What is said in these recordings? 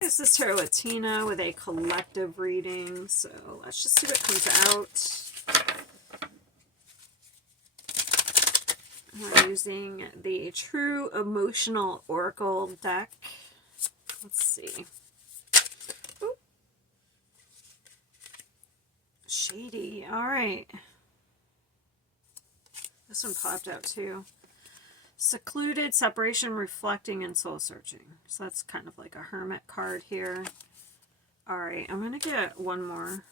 This is Tarot with Tina with a collective reading, so let's just see what comes out. We're using the True Emotional Oracle deck. Let's see. Ooh. Shady. All right. This one popped out too. Secluded, separation, reflecting, and soul searching. So that's kind of like a hermit card here. All right, I'm going to get one more.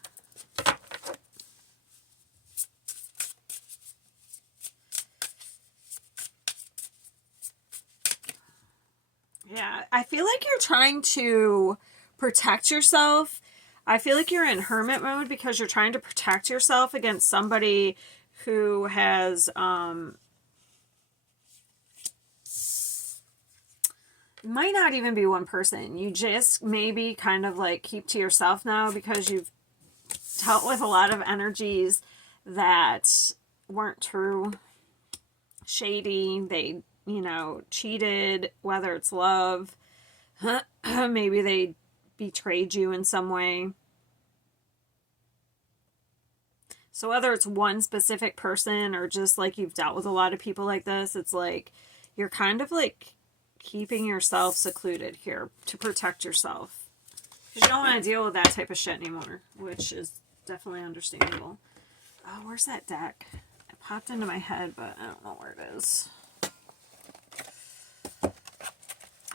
Yeah, I feel like you're trying to protect yourself. I feel like you're in hermit mode because you're trying to protect yourself against somebody who has, might not even be one person. You just maybe kind of like keep to yourself now because you've dealt with a lot of energies that weren't true. Shady, they, you know, cheated, whether it's love, maybe they betrayed you in some way. So whether it's one specific person or just like you've dealt with a lot of people like this, it's like you're kind of like keeping yourself secluded here to protect yourself. Because you don't want to deal with that type of shit anymore, which is definitely understandable. Oh, where's that deck? It popped into my head, but I don't know where it is.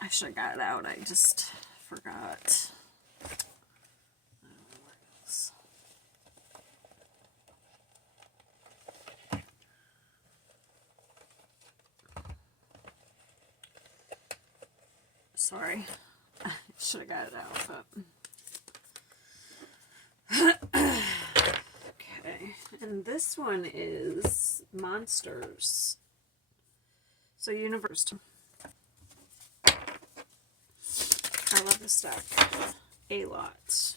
I should have got it out. I just forgot. I don't know where it is. Sorry. I should have got it out, but... Okay. And this one is Monsters. So Universe. I love this deck a lot.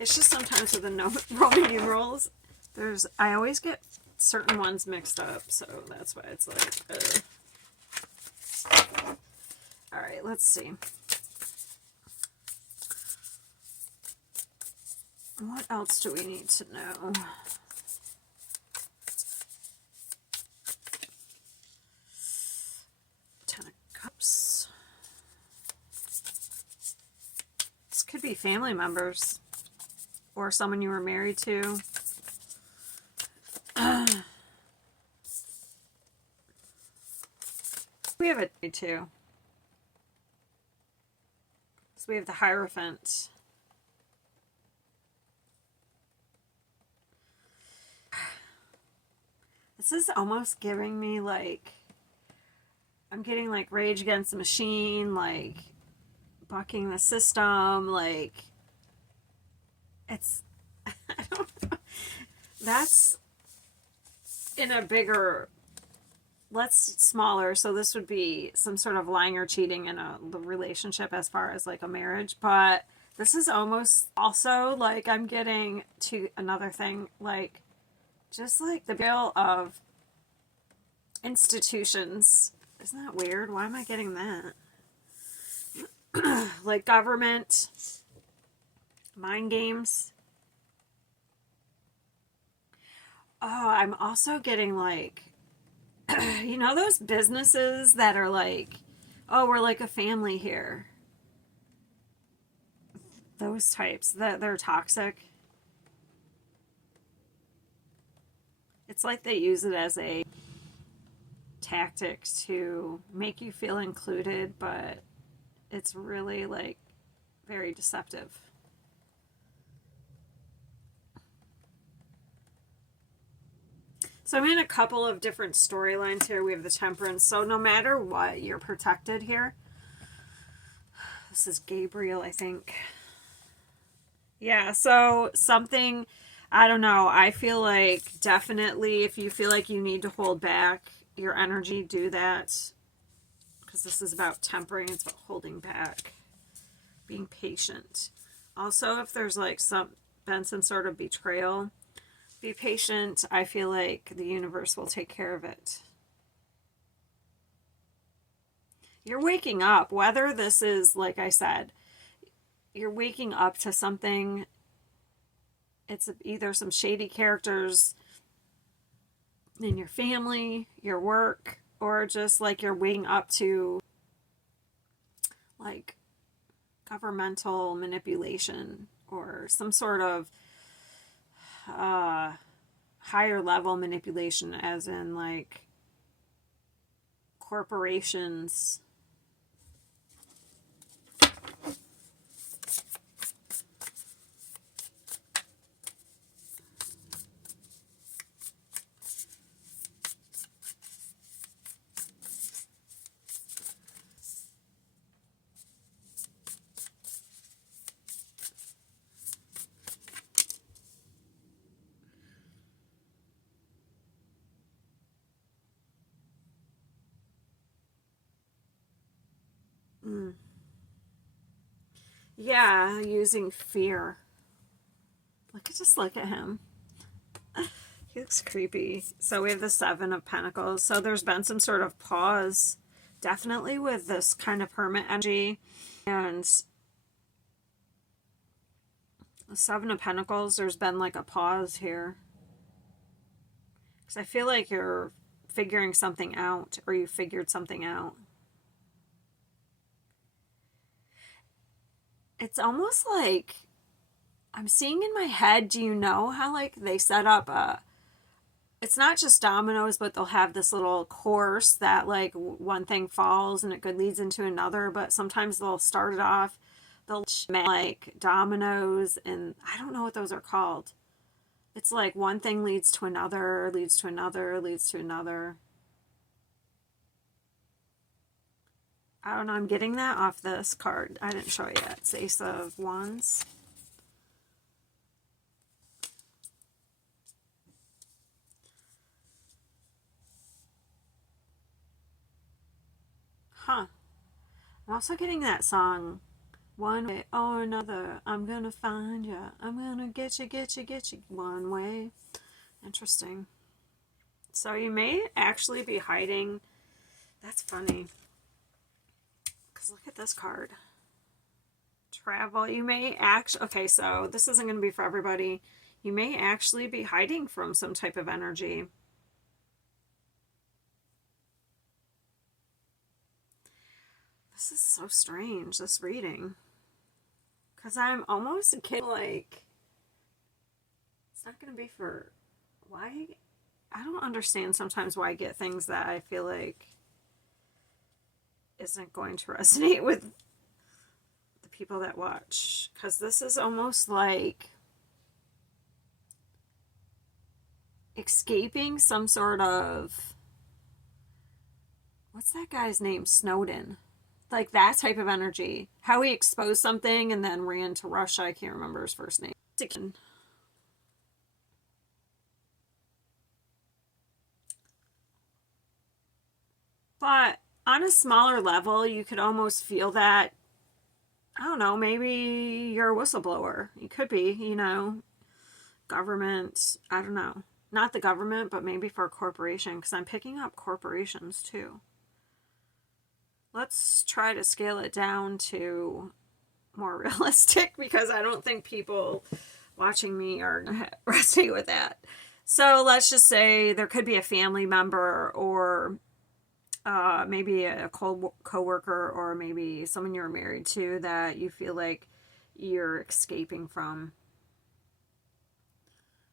It's just sometimes with the Roman numerals, I always get certain ones mixed up, so that's why it's like, all right, let's see. What else do we need to know? Ten of Cups. This could be family members or someone you were married to. We have a two. So we have the Hierophant. This is almost giving me like, I'm getting like Rage Against the Machine, like bucking the system, like it's, I don't know. That's in a bigger, smaller, so this would be some sort of lying or cheating in the relationship as far as like a marriage, but this is almost also like I'm getting to another thing, like just like the bill of institutions. Isn't that weird? Why am I getting that? Like government, mind games. Oh, I'm also getting like, you know those businesses that are like, oh, we're like a family here. Those types, that they're toxic. It's like they use it as a tactic to make you feel included, but it's really like very deceptive. So I'm in a couple of different storylines here. We have the Temperance. So no matter what, you're protected here. This is Gabriel, I think. Yeah, so something, I don't know. I feel like definitely if you feel like you need to hold back your energy, do that. Because this is about tempering. It's about holding back. Being patient. Also, if there's like been some sort of betrayal, be patient. I feel like the universe will take care of it. You're waking up. Whether this is, like I said, you're waking up to something. It's either some shady characters in your family, your work, or just like you're waking up to like governmental manipulation or some sort of higher level manipulation, as in like corporations. Mm. Yeah, using fear. Just look at him. He looks creepy. So we have the Seven of Pentacles. So there's been some sort of pause, definitely with this kind of hermit energy. And the Seven of Pentacles, there's been like a pause here. Because I feel like you're figuring something out, or you figured something out. It's almost like I'm seeing in my head, do you know how like they set up it's not just dominoes, but they'll have this little course that like one thing falls and it could leads into another, but sometimes they'll start it off, they'll like dominoes, and I don't know what those are called. It's like one thing leads to another, leads to another, leads to another. I don't know, I'm getting that off this card. I didn't show you yet. It's Ace of Wands. Huh. I'm also getting that song, One Way or Another, I'm gonna find ya. I'm gonna get you, get you, get you one way. Interesting. So you may actually be hiding. That's funny. Because look at this card. Travel. You may actually... Okay, so this isn't going to be for everybody. You may actually be hiding from some type of energy. This is so strange, this reading. Because I'm almost getting like... It's not going to be for... Why? I don't understand sometimes why I get things that I feel like isn't going to resonate with the people that watch. Because this is almost like escaping some sort of... What's that guy's name? Snowden. Like that type of energy. How he exposed something and then ran to Russia. I can't remember his first name. But on a smaller level, you could almost feel that, I don't know, maybe you're a whistleblower. You could be, you know, government, I don't know. Not the government, but maybe for a corporation, because I'm picking up corporations too. Let's try to scale it down to more realistic, because I don't think people watching me are resting with that. So let's just say there could be a family member, or maybe a co-worker, or maybe someone you're married to that you feel like you're escaping from.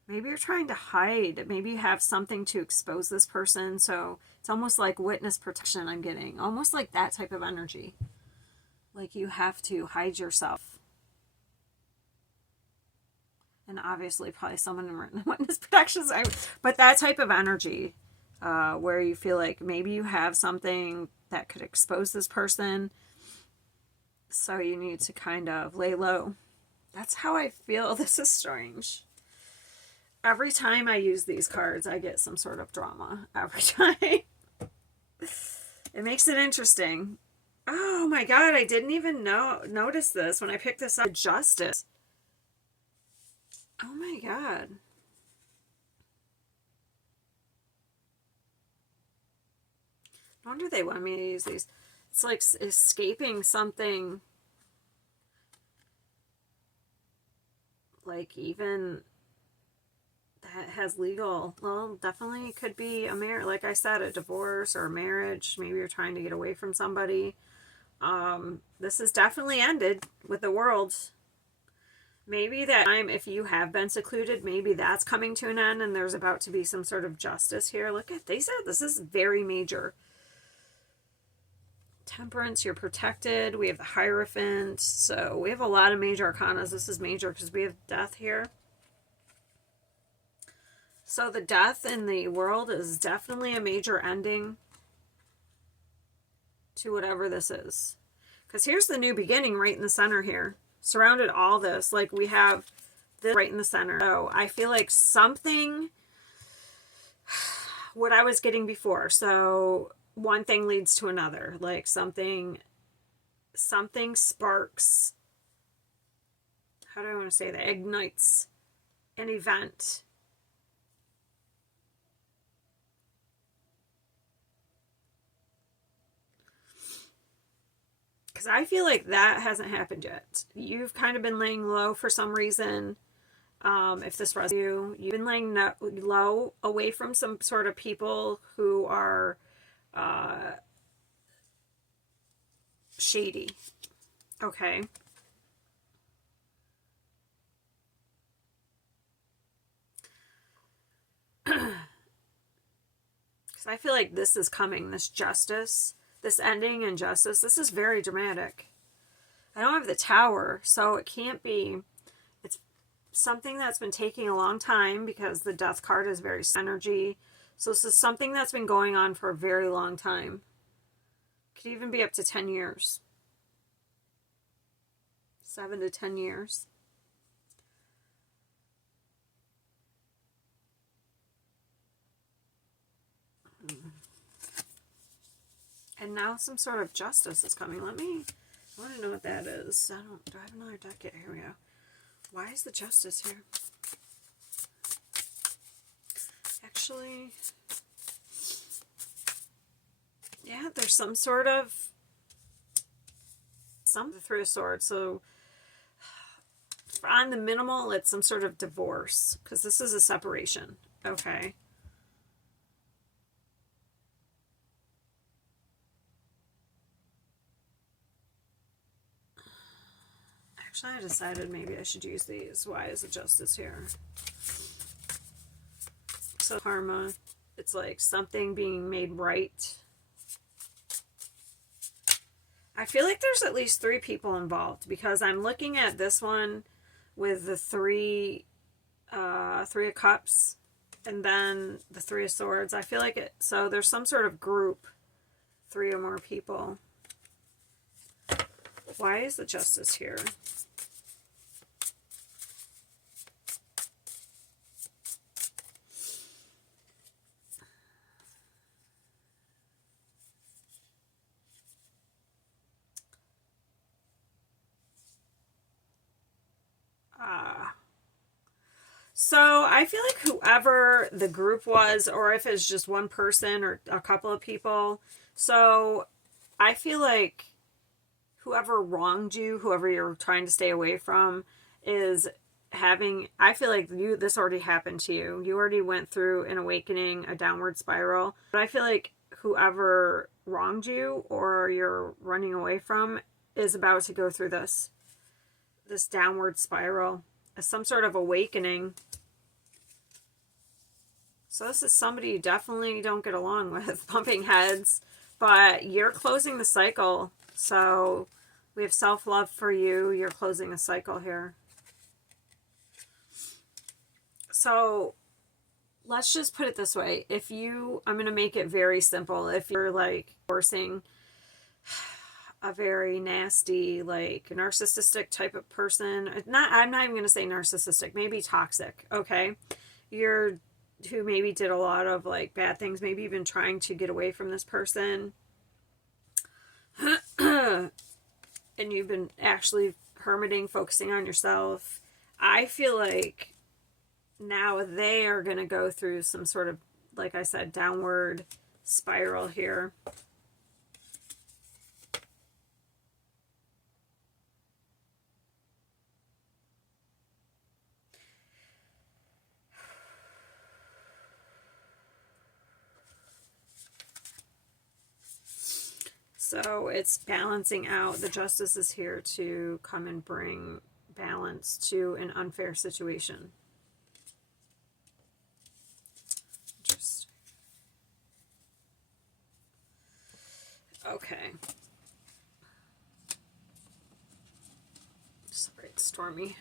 Maybe you're trying to hide. Maybe you have something to expose this person. So it's almost like witness protection I'm getting. Almost like that type of energy. Like you have to hide yourself. And obviously probably someone in witness protection. But that type of energy where you feel like maybe you have something that could expose this person. So you need to kind of lay low. That's how I feel. This is strange. Every time I use these cards, I get some sort of drama. Every time. It makes it interesting. Oh my god, I didn't even notice this when I picked this up. Justice. Oh my god. No wonder they want me to use these. It's like escaping something. like even that has legal, well, definitely could be a marriage, like I said, a divorce or a marriage. Maybe you're trying to get away from somebody. This is definitely ended with the world. Maybe that time, if you have been secluded, maybe that's coming to an end and there's about to be some sort of justice here. Look at, they said this is very major. Temperance, you're protected. We have the Hierophant. So we have a lot of major arcanas. This is major because we have death here. So the death in the world is definitely a major ending to whatever this is. Because here's the new beginning right in the center here. Surrounded all this, like we have this right in the center. So I feel like something, what I was getting before. So one thing leads to another, like something sparks. How do I want to say that? Ignites an event. Because I feel like that hasn't happened yet. You've kind of been laying low for some reason. If this resonates with you, you've been laying low away from some sort of people who are shady. Okay. Because I feel like this is coming, this justice. This ending in justice, this is very dramatic. I don't have the Tower, so it can't be. It's something that's been taking a long time because the Death card is very energy. So this is something that's been going on for a very long time. Could even be up to 10 years. 7 to 10 years. And now some sort of justice is coming. I want to know what that is. Do I have another deck yet? Here we go. Why is the justice here? Actually, yeah, there's some sort of, the Three of Swords. So on the minimal, it's some sort of divorce because this is a separation. Okay. Actually, I decided maybe I should use these. Why is the justice here? So karma, it's like something being made right. I feel like there's at least 3 people involved because I'm looking at this one with the three of Cups and then the Three of Swords. I feel like it, so there's some sort of group, 3 or more people. Why is the justice here? So I feel like whoever the group was, or if it's just one person or a couple of people, so I feel like whoever wronged you, whoever you're trying to stay away from, is having, I feel like this already happened to you. You already went through an awakening, a downward spiral. But I feel like whoever wronged you or you're running away from is about to go through this downward spiral, some sort of awakening. So this is somebody you definitely don't get along with, bumping heads, but you're closing the cycle. So we have self-love for you. You're closing a cycle here. So let's just put it this way. I'm going to make it very simple. If you're like forcing a very nasty, like narcissistic type of person, I'm not even going to say narcissistic, maybe toxic. Okay. Who maybe did a lot of like bad things, maybe even trying to get away from this person. And you've been actually hermiting, focusing on yourself. I feel like now they are going to go through some sort of, like I said, downward spiral here. So it's balancing out. The Justice is here to come and bring balance to an unfair situation. Interesting. Okay. Sorry, it's stormy.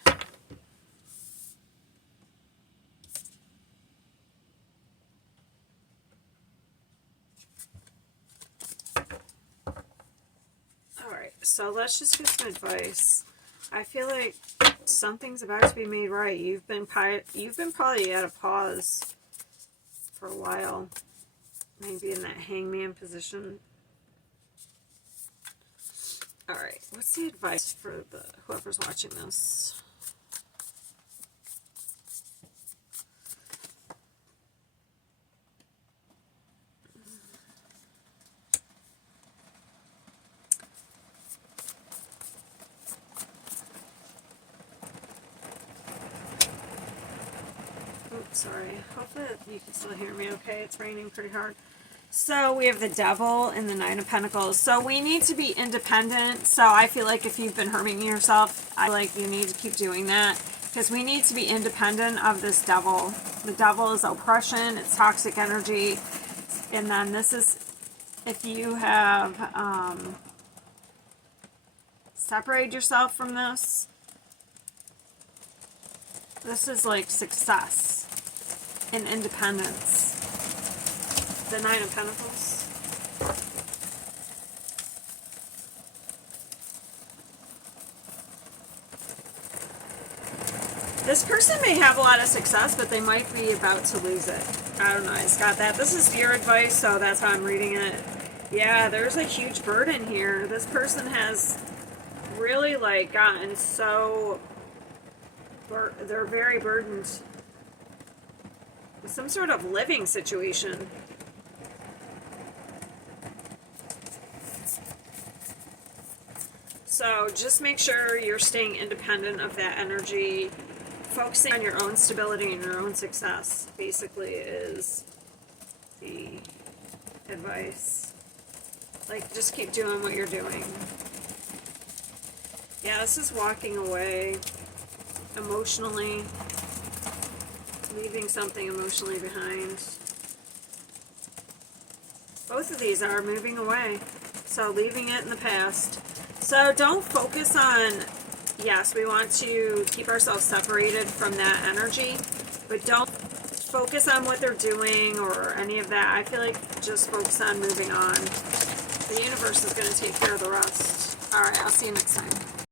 Alright, so let's just get some advice. I feel like something's about to be made right. You've been probably at a pause for a while. Maybe in that hangman position. Alright, what's the advice for whoever's watching this? Oops, sorry. Hopefully you can still hear me okay. It's raining pretty hard. So we have the Devil and the Nine of Pentacles. So we need to be independent. So I feel like if you've been hurting yourself, I feel like you need to keep doing that. Because we need to be independent of this Devil. The Devil is oppression. It's toxic energy. And then this is, if you have separated yourself from this, this is like success and independence. The Nine of Pentacles. This person may have a lot of success, but they might be about to lose it. I don't know. I just got that. This is your advice, so that's how I'm reading it. Yeah, there's a huge burden here. This person has really like gotten so... They're very burdened with some sort of living situation. So just make sure you're staying independent of that energy. Focusing on your own stability and your own success, basically, is the advice. Like, just keep doing what you're doing. Yeah, this is walking away emotionally. Leaving something emotionally behind. Both of these are moving away. So leaving it in the past. So don't focus on, yes, we want to keep ourselves separated from that energy, but don't focus on what they're doing or any of that. I feel like just focus on moving on. The universe is going to take care of the rest. All right, I'll see you next time.